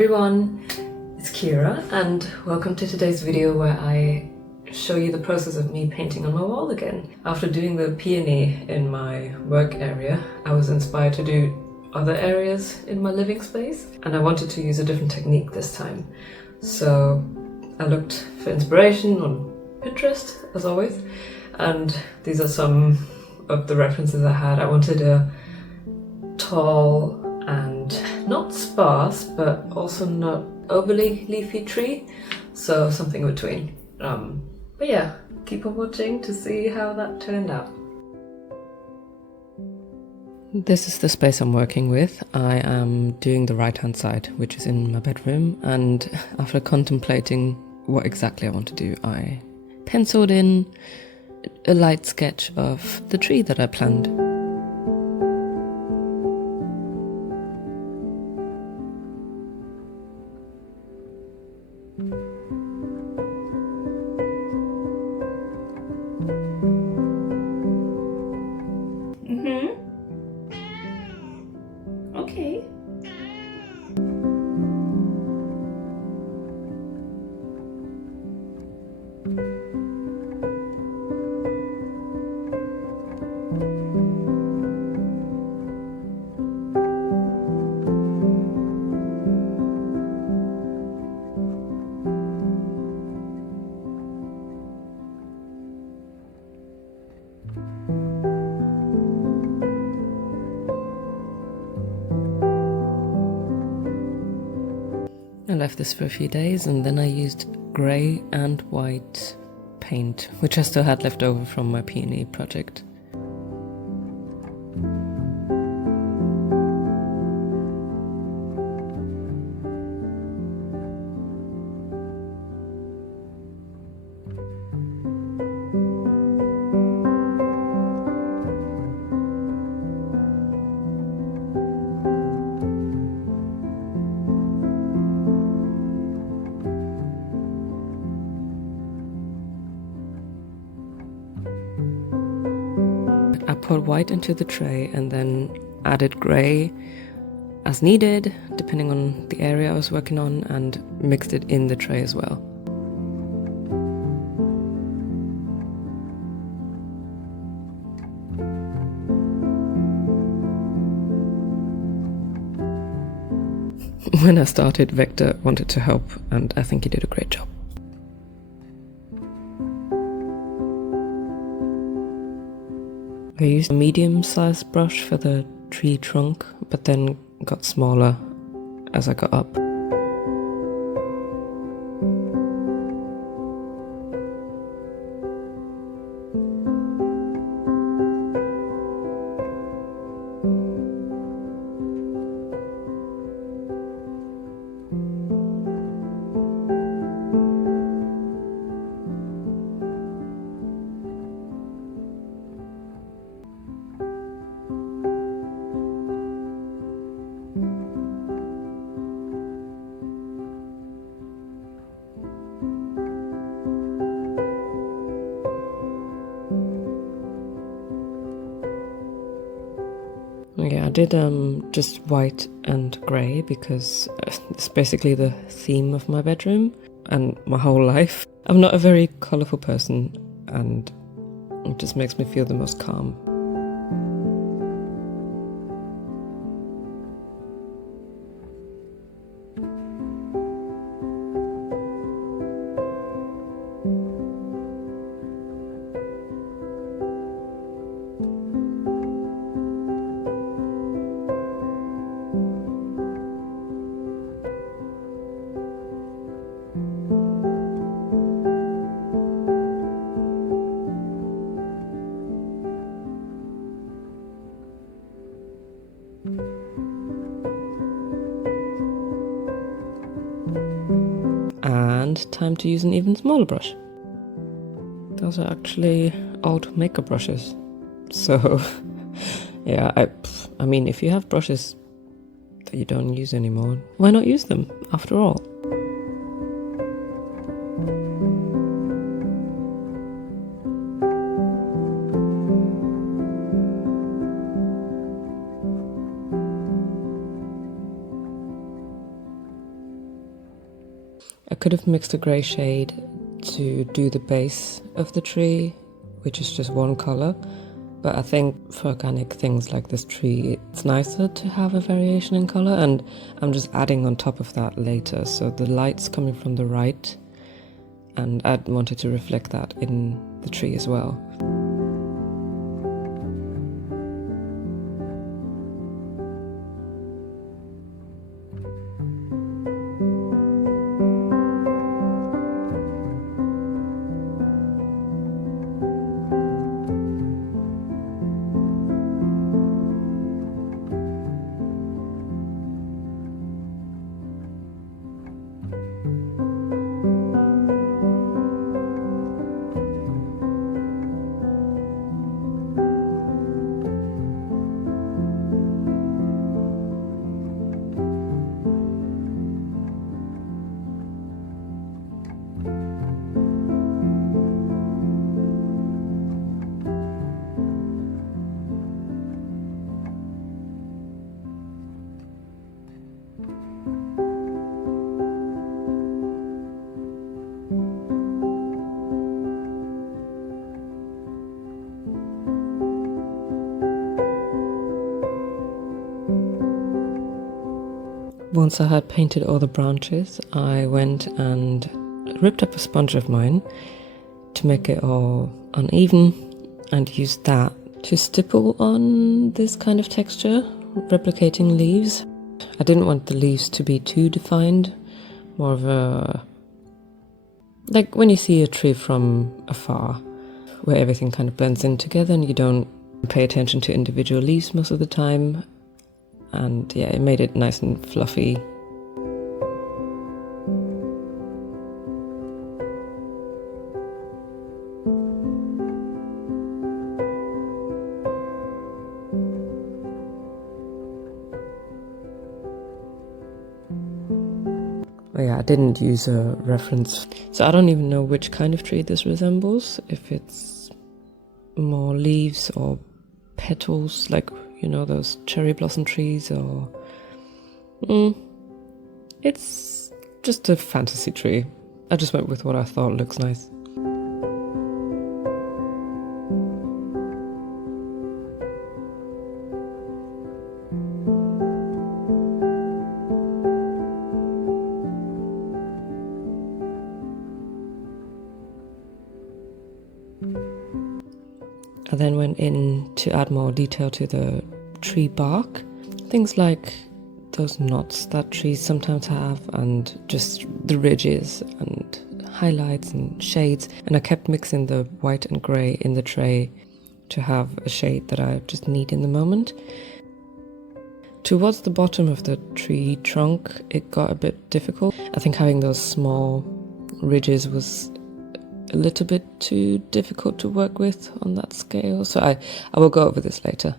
everyone, it's Kira and welcome to today's video where I show you the process of me painting on my wall again. After doing the peony in my work area, I was inspired to do other areas in my living space and I wanted to use a different technique this time. So I looked for inspiration on Pinterest as always, and these are some of the references I had. I wanted a tall and not sparse but also not overly leafy tree, so something in between. But yeah, keep on watching to see how that turned out. This is the space I'm working with. I am doing the right hand side, which is in my bedroom, and after contemplating what exactly I want to do, I penciled in a light sketch of the tree that I planned. Okay. I left this for a few days and then I used grey and white paint, which I still had left over from my peony project. I poured white into the tray and then added grey as needed, depending on the area I was working on, and mixed it in the tray as well. When I started, Vector wanted to help, and I think he did a great job. I used a medium-sized brush for the tree trunk, but then got smaller as I got up. Yeah, I did just white and grey because it's basically the theme of my bedroom and my whole life. I'm not a very colourful person and it just makes me feel the most calm. And time to use an even smaller brush. Those are actually old makeup brushes. So yeah, I mean, if you have brushes that you don't use anymore, why not use them after all? I could have mixed a grey shade to do the base of the tree, which is just one colour, but I think for organic things like this tree, it's nicer to have a variation in colour, and I'm just adding on top of that later. So the light's coming from the right, and I wanted to reflect that in the tree as well. Once I had painted all the branches, I went and ripped up a sponge of mine to make it all uneven and used that to stipple on this kind of texture, replicating leaves. I didn't want the leaves to be too defined, more of a... like when you see a tree from afar, where everything kind of blends in together and you don't pay attention to individual leaves most of the time. And yeah, it made it nice and fluffy. Oh yeah, I didn't use a reference, so I don't even know which kind of tree this resembles, if it's more leaves or petals, like, you know, those cherry blossom trees, or... it's just a fantasy tree. I just went with what I thought looks nice. I then went in to add more detail to the tree bark. Things like those knots that trees sometimes have, and just the ridges and highlights and shades. And I kept mixing the white and grey in the tray to have a shade that I just need in the moment. Towards the bottom of the tree trunk, it got a bit difficult. I think having those small ridges was a little bit too difficult to work with on that scale, so I will go over this later.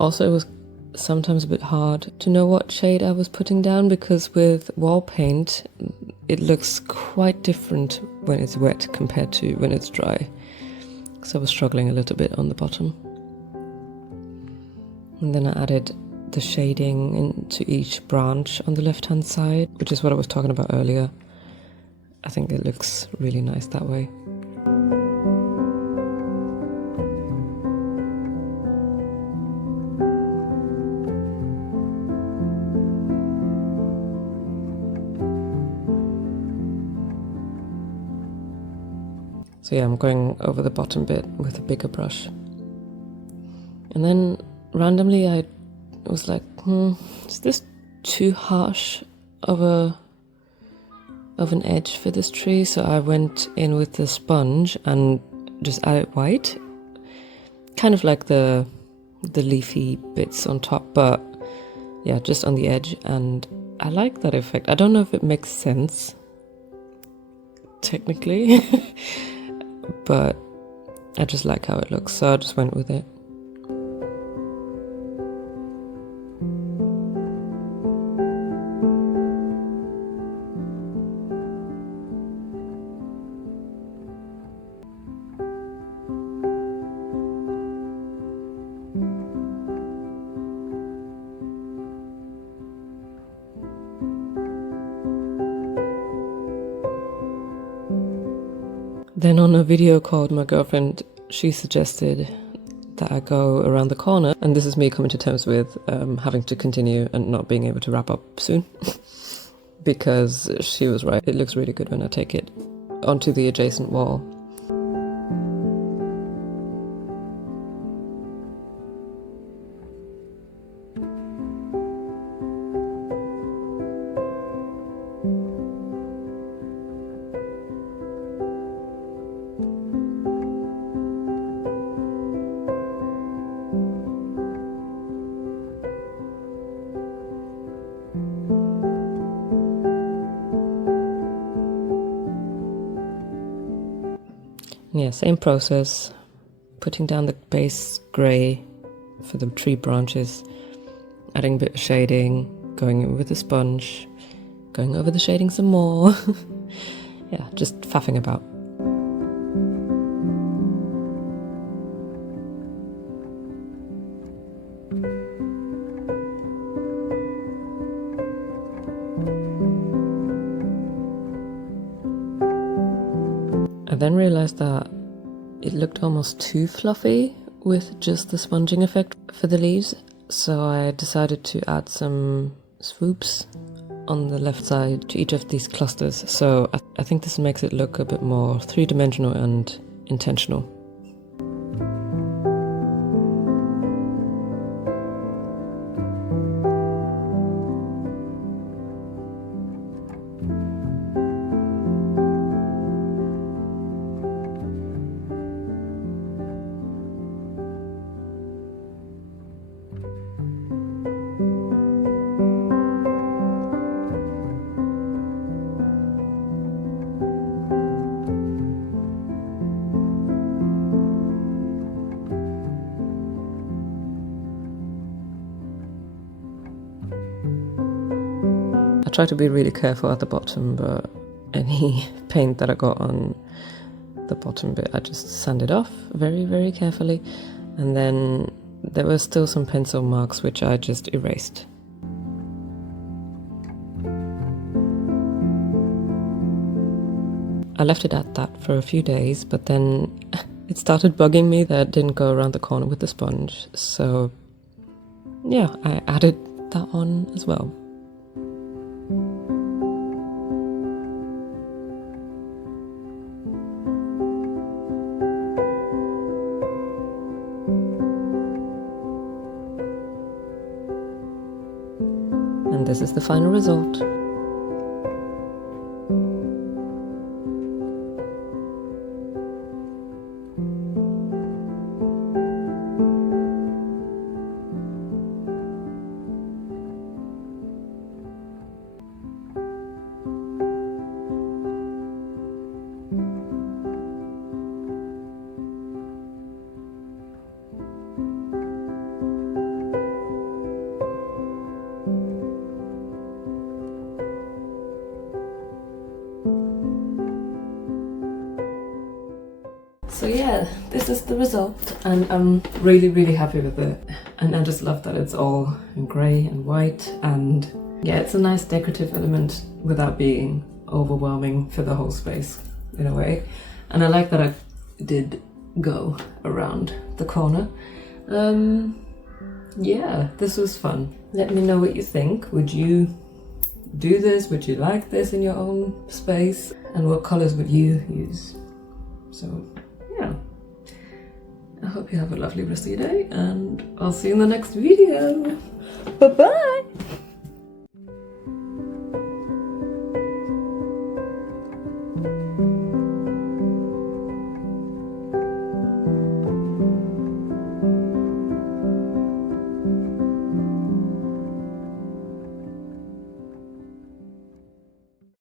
Also, it was sometimes a bit hard to know what shade I was putting down, because with wall paint it looks quite different when it's wet compared to when it's dry. So I was struggling a little bit on the bottom. And then I added the shading into each branch on the left hand side, which is what I was talking about earlier. I think it looks really nice that way. So yeah, I'm going over the bottom bit with a bigger brush. And then randomly I was like, is this too harsh of an edge for this tree? So I went in with the sponge and just added white. Kind of like the leafy bits on top, but yeah, just on the edge. And I like that effect. I don't know if it makes sense technically. But I just like how it looks, so I just went with it. Then on a video called my girlfriend, she suggested that I go around the corner, and this is me coming to terms with having to continue and not being able to wrap up soon. Because she was right, it looks really good when I take it onto the adjacent wall. Yeah, same process, putting down the base grey for the tree branches, adding a bit of shading, going in with the sponge, going over the shading some more. Yeah, just faffing about. I then realised that it looked almost too fluffy with just the sponging effect for the leaves, so I decided to add some swoops on the left side to each of these clusters, so I think this makes it look a bit more three-dimensional and intentional. I try to be really careful at the bottom, but any paint that I got on the bottom bit I just sanded off very, very carefully, and then there were still some pencil marks which I just erased. I left it at that for a few days, but then it started bugging me that it didn't go around the corner with the sponge, so yeah, I added that on as well. And this is the final result. So yeah, this is the result, and I'm really, really happy with it. And I just love that it's all in grey and white, and yeah, it's a nice decorative element without being overwhelming for the whole space in a way. And I like that I did go around the corner. Yeah, this was fun. Let me know what you think. Would you do this? Would you like this in your own space? And what colours would you use? So yeah, I hope you have a lovely rest of your day, and I'll see you in the next video. Bye bye!